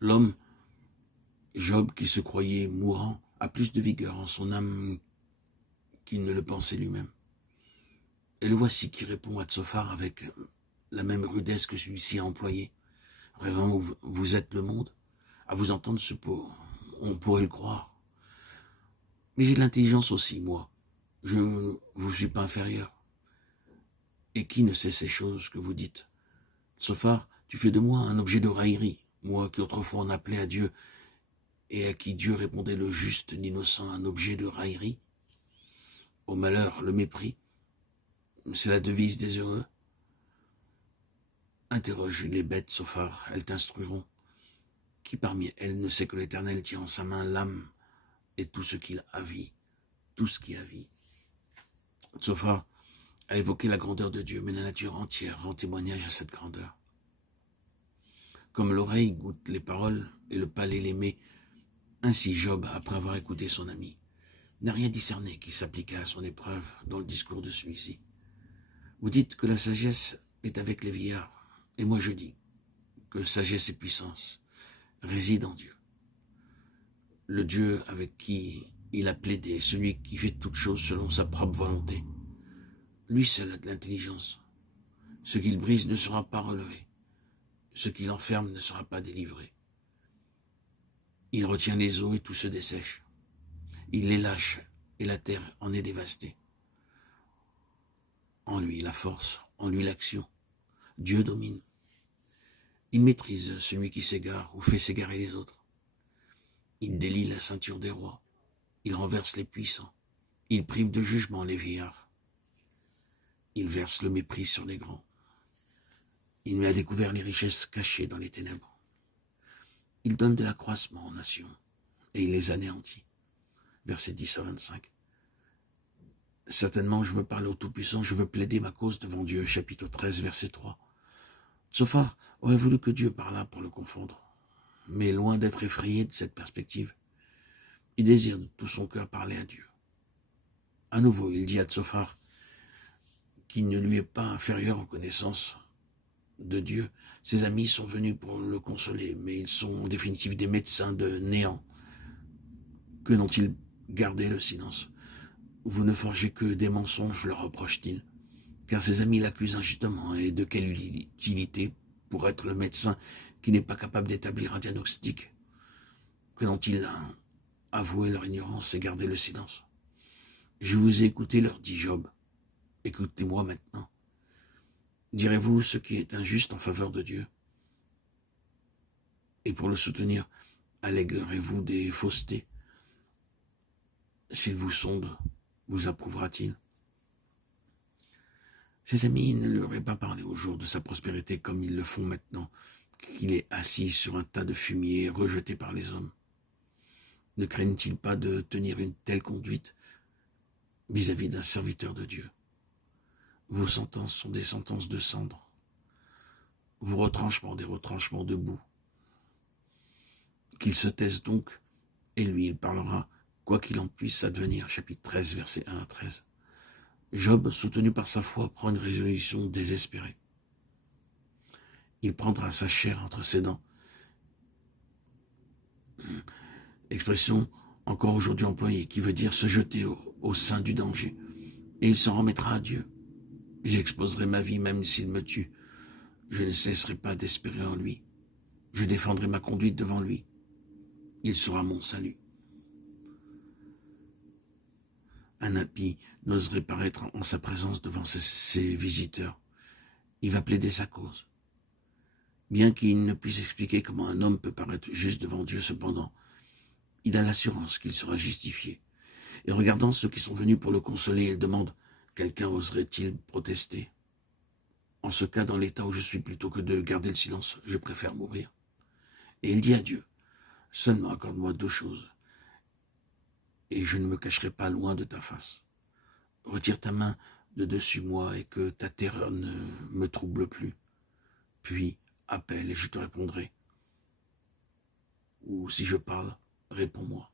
L'homme, Job, qui se croyait mourant, a plus de vigueur en son âme qu'il ne le pensait lui-même. Et le voici qui répond à Tsophar avec la même rudesse que celui-ci a employée. Vraiment, vous êtes le monde. À vous entendre, on pourrait le croire. Mais j'ai de l'intelligence aussi, moi. Je ne vous suis pas inférieur. Et qui ne sait ces choses que vous dites? Tsophar, tu fais de moi un objet de raillerie, moi qui autrefois en appelais à Dieu, et à qui Dieu répondait le juste, l'innocent, un objet de raillerie. Au malheur, le mépris, c'est la devise des heureux. Interroge les bêtes, Tsophar, elles t'instruiront. Qui parmi elles ne sait que l'Éternel tient en sa main l'âme et tout ce qu'il a vie, tout ce qui a vie. Tsophar a évoqué la grandeur de Dieu, mais la nature entière rend témoignage à cette grandeur. Comme l'oreille goûte les paroles et le palais les met, ainsi Job, après avoir écouté son ami, n'a rien discerné qui s'appliqua à son épreuve dans le discours de celui-ci. Vous dites que la sagesse est avec les vieillards, et moi je dis que sagesse et puissance résident en Dieu. Le Dieu avec qui il a plaidé, celui qui fait toutes choses selon sa propre volonté. Lui seul a de l'intelligence. Ce qu'il brise ne sera pas relevé. Ce qu'il enferme ne sera pas délivré. Il retient les eaux et tout se dessèche. Il les lâche et la terre en est dévastée. En lui la force, en lui l'action. Dieu domine. Il maîtrise celui qui s'égare ou fait s'égarer les autres. Il délie la ceinture des rois. Il renverse les puissants. Il prive de jugement les vieillards. Il verse le mépris sur les grands. Il met à découvert les richesses cachées dans les ténèbres. Il donne de l'accroissement aux nations et il les anéantit. Versets 10 à 25. Certainement, je veux parler au Tout-Puissant, je veux plaider ma cause devant Dieu. Chapitre 13, verset 3. Tsophar aurait voulu que Dieu parlât pour le confondre. Mais loin d'être effrayé de cette perspective, il désire de tout son cœur parler à Dieu. À nouveau, il dit à Tsophar qu'il ne lui est pas inférieur en connaissance de Dieu. Ses amis sont venus pour le consoler, mais ils sont en définitive des médecins de néant. Que n'ont-ils gardé le silence? Vous ne forgez que des mensonges, leur reproche-t-il, car ses amis l'accusent injustement, et de quelle utilité pour être le médecin qui n'est pas capable d'établir un diagnostic? Que n'ont-ils avoué leur ignorance et gardé le silence? Je vous ai écouté, leur dit Job. Écoutez-moi maintenant. Direz-vous ce qui est injuste en faveur de Dieu? Et pour le soutenir, alléguerez-vous des faussetés? S'il vous sonde, vous approuvera-t-il? Ses amis ne lui auraient pas parlé au jour de sa prospérité comme ils le font maintenant, qu'il est assis sur un tas de fumier rejeté par les hommes. Ne craignent-ils pas de tenir une telle conduite vis-à-vis d'un serviteur de Dieu? Vos sentences sont des sentences de cendre, vos retranchements des retranchements de boue. Qu'il se taise donc, et lui il parlera, quoi qu'il en puisse advenir. Chapitre 13, versets 1 à 13. Job, soutenu par sa foi, prend une résolution désespérée. Il prendra sa chair entre ses dents. Expression encore aujourd'hui employée, qui veut dire se jeter au sein du danger. Et il s'en remettra à Dieu. J'exposerai ma vie même s'il me tue. Je ne cesserai pas d'espérer en lui. Je défendrai ma conduite devant lui. Il sera mon salut. Un impie n'oserait paraître en sa présence devant ses visiteurs. Il va plaider sa cause. Bien qu'il ne puisse expliquer comment un homme peut paraître juste devant Dieu, cependant, il a l'assurance qu'il sera justifié. Et regardant ceux qui sont venus pour le consoler, il demande, quelqu'un oserait-il protester? En ce cas, dans l'état où je suis, plutôt que de garder le silence, je préfère mourir. Et il dit à Dieu, seulement accorde-moi 2 choses, et je ne me cacherai pas loin de ta face. Retire ta main de dessus moi et que ta terreur ne me trouble plus. Puis appelle et je te répondrai. Ou si je parle, réponds-moi.